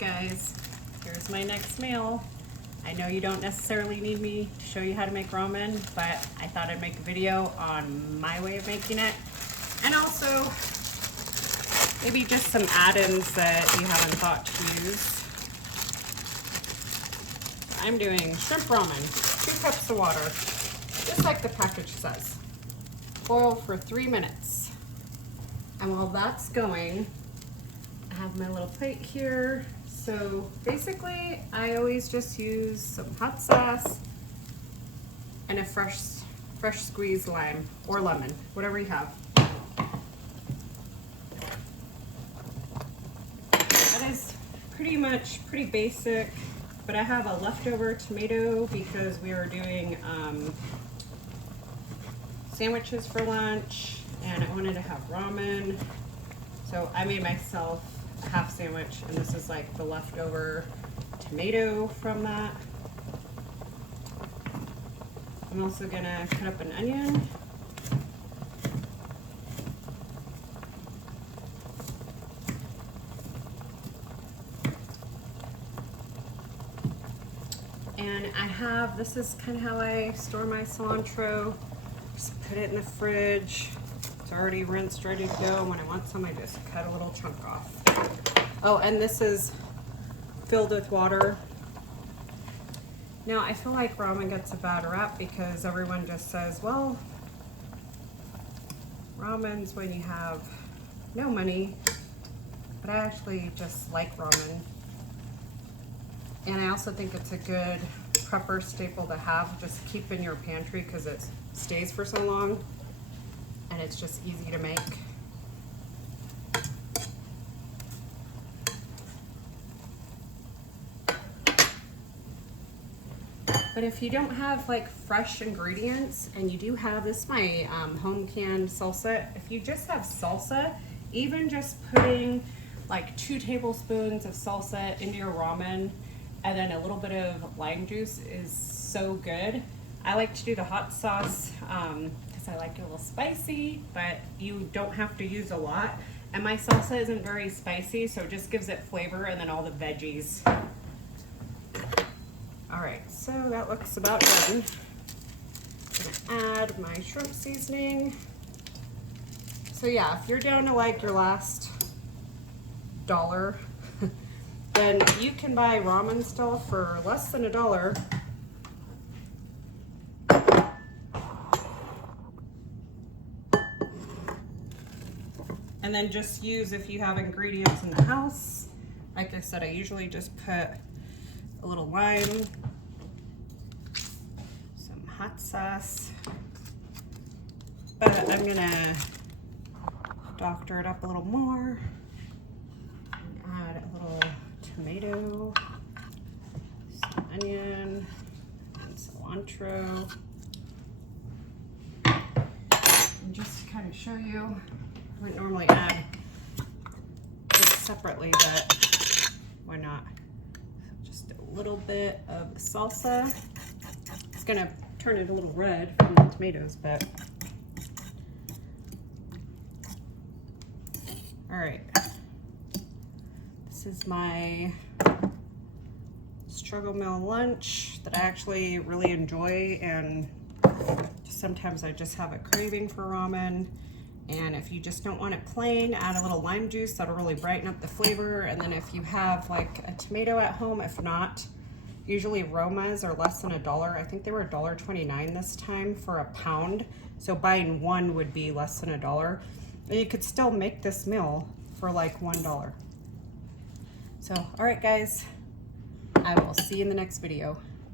right, guys, here's my next meal. I know you don't necessarily need me to show you how to make ramen, but I thought I'd make a video on my way of making it. And also, maybe just some add-ins that you haven't thought to use. I'm doing shrimp ramen, 2 cups of water, just like the package says. Boil for 3 minutes. And while that's going, I have my little plate here. So basically, I always just use some hot sauce and a fresh squeezed lime or lemon, whatever you have. That is pretty basic, but I have a leftover tomato because we were doing sandwiches for lunch and I wanted to have ramen. So I made myself a half sandwich, and this is like the leftover tomato from that. I'm also gonna cut up an onion. And I have, this is kind of how I store my cilantro. Just put it in the fridge. It's already rinsed, ready to go. When I want some, I just cut a little chunk off. Oh, and this is filled with water. Now, I feel like ramen gets a bad rap because everyone just says, well, ramen's when you have no money, but I actually just like ramen. And I also think it's a good prepper staple to have, just keep in your pantry because it stays for so long and it's just easy to make. But if you don't have like fresh ingredients, and you do have, this is my home canned salsa. If you just have salsa, even just putting like 2 tablespoons of salsa into your ramen and then a little bit of lime juice is so good. I like to do the hot sauce because I like it a little spicy, but you don't have to use a lot. And my salsa isn't very spicy, so it just gives it flavor, and then all the veggies. All right, so that looks about done. I'm gonna add my shrimp seasoning. So yeah, if you're down to like your last $1, then you can buy ramen still for less than $1. And then just use, if you have ingredients in the house. Like I said, I usually just put a little lime, some hot sauce, but I'm gonna doctor it up a little more and add a little tomato, some onion, and cilantro. And just to kind of show you, I wouldn't normally add this separately, but why not? Just a little bit of the salsa. It's gonna turn it a little red from the tomatoes, but all right. This is my struggle meal lunch that I actually really enjoy, and sometimes I just have a craving for ramen. And if you just don't want it plain, add a little lime juice. That'll really brighten up the flavor. And then if you have like a tomato at home, if not, usually Romas are less than $1. I think they were $1.29 this time for a pound. So buying one would be less than $1. And you could still make this meal for like $1. So, all right guys, I will see you in the next video.